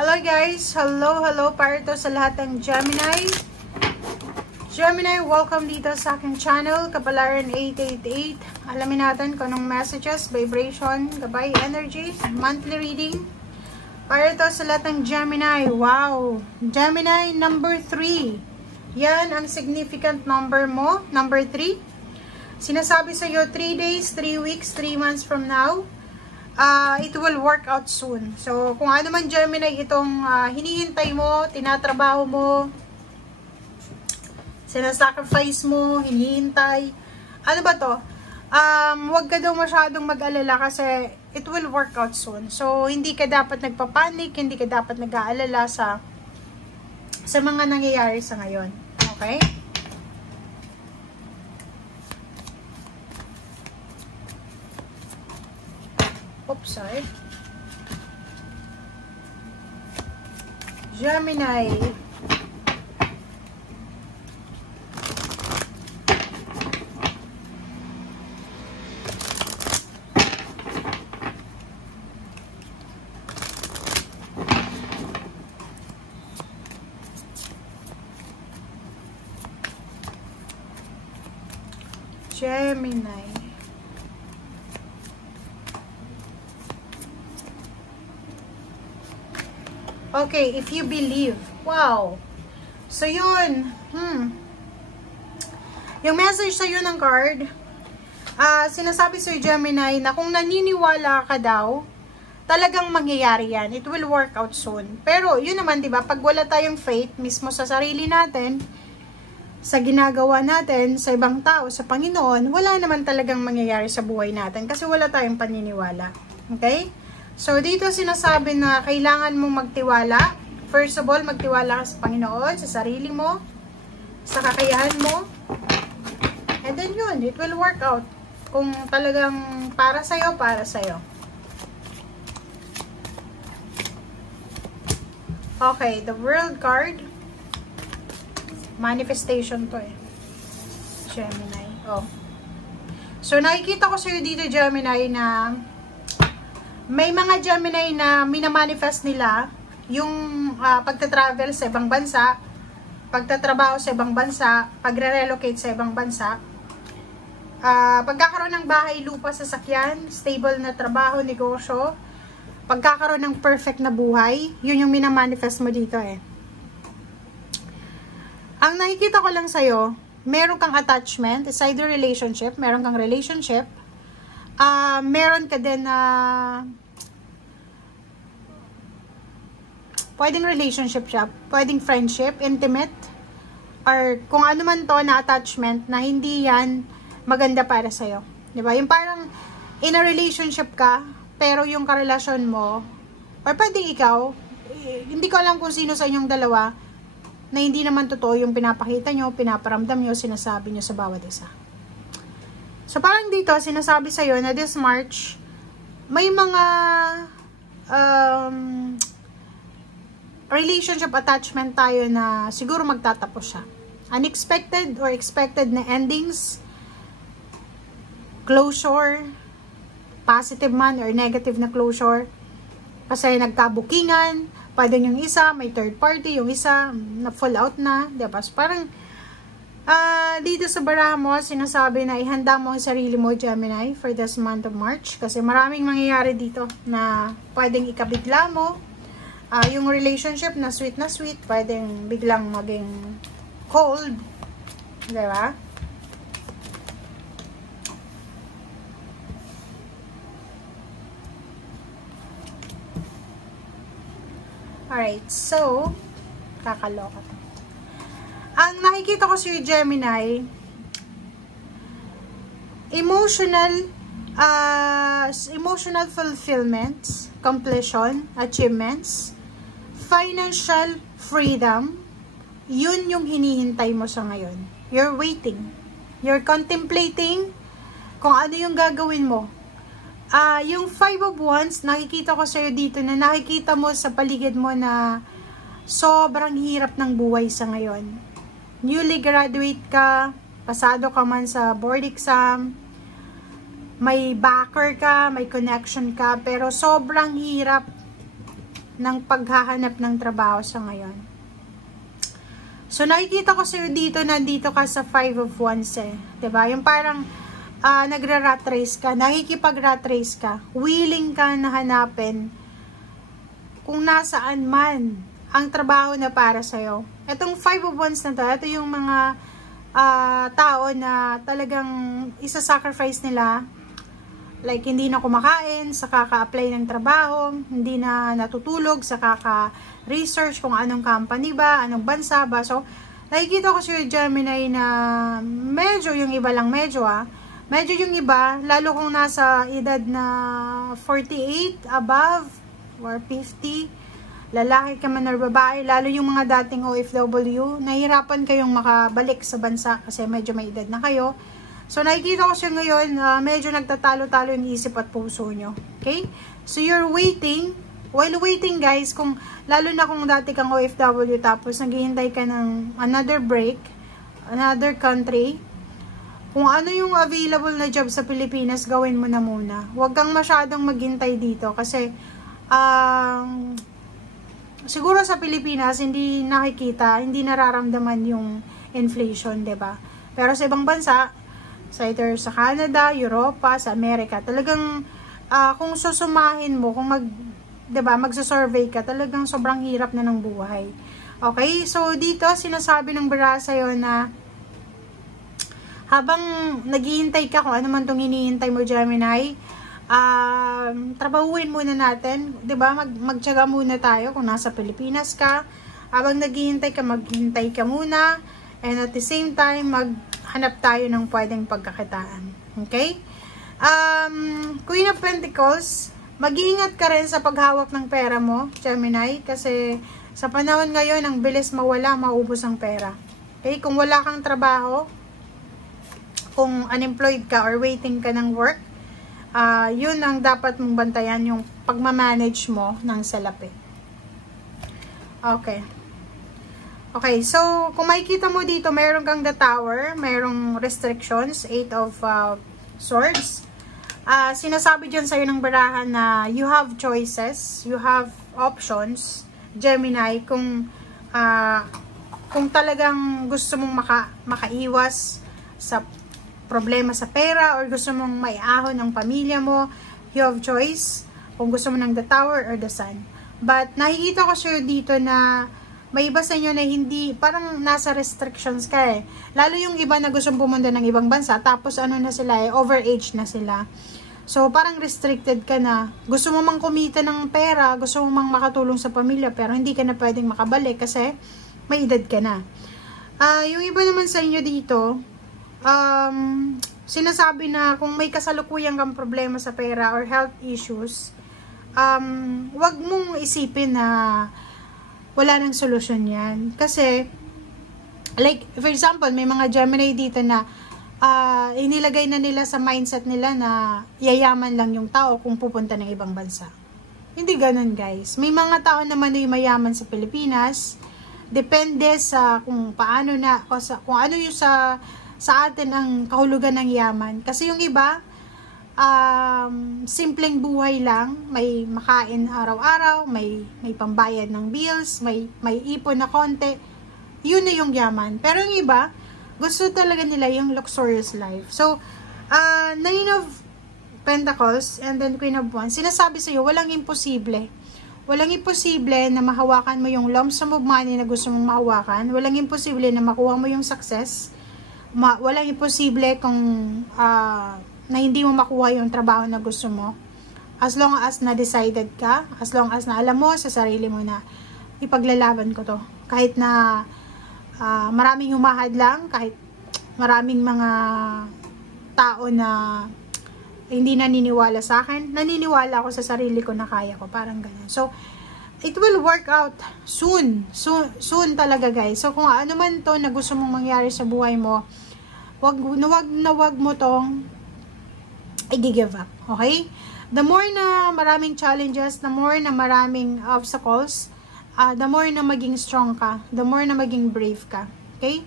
Hello guys! Hello para to sa lahat ng Gemini. Gemini, welcome dito sa aking channel, Kapalaran 888. Alamin natin kung anong messages, vibration, gabay, energy, monthly reading. Para to sa lahat ng Gemini. Wow! Gemini number 3. Yan ang significant number mo, number 3. Sinasabi sa iyo 3 days, 3 weeks, 3 months from now. It will work out soon. So, kung ano man Gemini itong hinihintay mo, tinatrabaho mo, sinasacrifice mo, hinihintay, ano ba to? Huwag ka daw masyadong mag-alala kasi it will work out soon. So, hindi ka dapat nagpapanik, hindi ka dapat nag-aalala sa mga nangyayari sa ngayon. Okay? Oops, sorry. Gemini. Gemini. Okay, if you believe. Wow. So, yun. Yung message sa'yo ng card, sinasabi sa'yo, Gemini, na kung naniniwala ka daw, talagang mangyayari yan. It will work out soon. Pero, yun naman, diba, pag wala tayong faith mismo sa sarili natin, sa ginagawa natin, sa ibang tao, sa Panginoon, wala naman talagang mangyayari sa buhay natin kasi wala tayong paniniwala. Okay? So, dito sinasabi na kailangan mong magtiwala. First of all, magtiwala ka sa Panginoon, sa sarili mo, sa kakayahan mo. And then yun, it will work out. Kung talagang para sa'yo, para sa'yo. Okay, the World card. Manifestation to eh. Gemini. Oh. So, nakikita ko sa'yo dito, Gemini, na may mga Gemini na minamanifest nila yung pagta-travel sa ibang bansa, pagtatrabaho sa ibang bansa, pagre-relocate sa ibang bansa, pagkakaroon ng bahay, lupa, sasakyan, stable na trabaho, negosyo, pagkakaroon ng perfect na buhay, yun yung minamanifest mo dito eh. Ang nakikita ko lang sa'yo, meron kang attachment, it's either relationship, meron kang relationship, meron ka din na pwedeng relationship siya, pwedeng friendship, intimate, or kung ano man to na attachment na hindi yan maganda para sa'yo. Diba? Yung parang in a relationship ka, pero yung karelasyon mo, or pwedeng ikaw, hindi ko alam kung sino sa inyong dalawa, na hindi naman totoo yung pinapakita nyo, pinaparamdam nyo, sinasabi nyo sa bawat isa. So, parang dito, sinasabi sa'yo na this March, may mga relationship attachment tayo na siguro magtatapos siya. Unexpected or expected na endings, closure, positive man or negative na closure, kasi nagkabukingan, pwede yung isa, may third party, yung isa, na-fall out na, diba? So, parang, dito sa baraha mo, sinasabi na ihanda mo ang sarili mo, Gemini, for this month of March. Kasi maraming mangyayari dito na pwedeng ikabigla mo. Yung relationship na sweet, pwedeng biglang maging cold. Diba? Alright, so, kakaloka to. Ang nakikita ko sa Gemini, emotional fulfillment, completion, achievements, financial freedom, yun yung hinihintay mo sa ngayon. You're waiting. You're contemplating kung ano yung gagawin mo. Yung 5 of Wands, nakikita ko sa'yo dito na nakikita mo sa paligid mo na sobrang hirap ng buhay sa ngayon. Newly graduate ka, pasado ka man sa board exam, may backer ka, may connection ka, pero sobrang hirap ng paghahanap ng trabaho sa ngayon. So, nakikita ko sa'yo dito, nandito ka sa 5 of Wands eh. Diba? Yung parang nagra-rat race ka, nakikipag-rat race ka, willing ka na hanapin kung nasaan man ang trabaho na para sa'yo. Itong 5 of Wands na to, ito yung mga tao na talagang isa-sacrifice nila. Like, hindi na kumakain sa kaka-apply ng trabaho, hindi na natutulog sa kaka-research kung anong company ba, anong bansa ba. So, nakikita ko si Gemini na medyo yung iba lang, medyo yung iba, lalo kung nasa edad na 48 above or 50, lalaki ka man or babae, lalo yung mga dating OFW, nahihirapan kayong makabalik sa bansa kasi medyo may edad na kayo. So, nakikita ko siya ngayon, medyo nagtatalo-talo yung isip at puso nyo. Okay? So, you're waiting. While waiting, guys, lalo na kung dati kang OFW, tapos naghihintay ka ng another break, another country, kung ano yung available na job sa Pilipinas, gawin mo na muna. Huwag kang masyadong maghintay dito kasi, siguro sa Pilipinas, hindi nakikita, hindi nararamdaman yung inflation, 'di ba? Pero sa ibang bansa, sa either sa Canada, Europa, sa Amerika, talagang kung susumahin mo, kung 'di ba, magso-survey ka, talagang sobrang hirap na ng buhay. Okay? So dito sinasabi ng bara sa'yo na habang naghihintay ka kung ano man tong hinihintay mo, Gemini, trabahuin muna natin, 'di ba? Magtiyaga muna tayo kung nasa Pilipinas ka. Habang naghihintay ka, maghintay ka muna. And at the same time, maghanap tayo ng pwedeng pagkakitaan. Okay? Queen of Pentacles, mag-iingat ka rin sa paghawak ng pera mo, Gemini, kasi sa panahon ngayon, ang bilis mawala, maubos ang pera. Okay? Kung wala kang trabaho, kung unemployed ka or waiting ka ng work, yun ang dapat mong bantayan, yung pagmamanage mo ng salapi. Okay. Okay, so kung makikita mo dito, mayroon kang the Tower, mayroong restrictions, 8 of Swords. Sinasabi dyan sa'yo ng barahan na you have choices, you have options, Gemini, kung talagang gusto mong makaiwas sa problema sa pera or gusto mong maiahon ang pamilya mo, you have choice kung gusto mo ng the Tower or the Sun. But nakikita ko sa'yo dito na may iba sa inyo na hindi, parang nasa restrictions ka eh. Lalo yung iba na gustong pumunta ng ibang bansa, tapos ano na sila eh, overage na sila. So, parang restricted ka na. Gusto mo mang kumita ng pera, gusto mo mang makatulong sa pamilya, pero hindi ka na pwedeng makabalik kasi may edad ka na. Yung iba naman sa inyo dito, sinasabi na kung may kasalukuyan kang problema sa pera or health issues, wag mong isipin na wala nang solusyon yan. Kasi, like, for example, may mga Gemini dito na inilagay na nila sa mindset nila na yayaman lang yung tao kung pupunta ng ibang bansa. Hindi ganun, guys. May mga tao naman na yung mayaman sa Pilipinas. Depende sa kung paano na, kung ano yung sa atin ang kahulugan ng yaman. Kasi yung iba, simpleng buhay lang, may makain araw-araw, may pambayad ng bills, may ipon na konti, yun na yung yaman. Pero yung iba, gusto talaga nila yung luxurious life. So, Nine of Pentacles and then Queen of Wands, sinasabi sa'yo, walang imposible. Walang imposible na mahawakan mo yung lump sum of money na gusto mong mahawakan. Walang imposible na makuha mo yung success. Walang imposible kung na hindi mo makuha yung trabaho na gusto mo. As long as na-decided ka, as long as na alam mo sa sarili mo na ipaglalaban ko to. Kahit na maraming humahad lang, kahit maraming mga tao na hindi naniniwala sa akin, naniniwala ako sa sarili ko na kaya ko. Parang ganun. So, it will work out soon. Soon talaga, guys. So, kung ano man to na gusto mong mangyari sa buhay mo, wag mo tong i-give up, okay? The more na maraming challenges, the more na maraming obstacles, the more na maging strong ka, the more na maging brave ka, okay?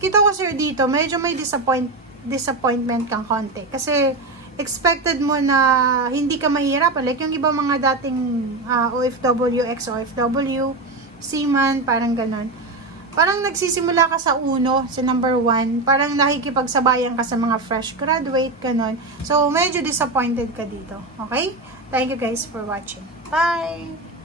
Kita ko sir dito, medyo may disappointment kang konti. Kasi, expected mo na hindi ka mahirapan. Like yung iba mga dating OFW, ex-OFW, seaman, parang ganon. Parang nagsisimula ka sa uno, sa number 1. Parang nakikipagsabayan ka sa mga fresh graduate, ganon. So, medyo disappointed ka dito. Okay? Thank you guys for watching. Bye!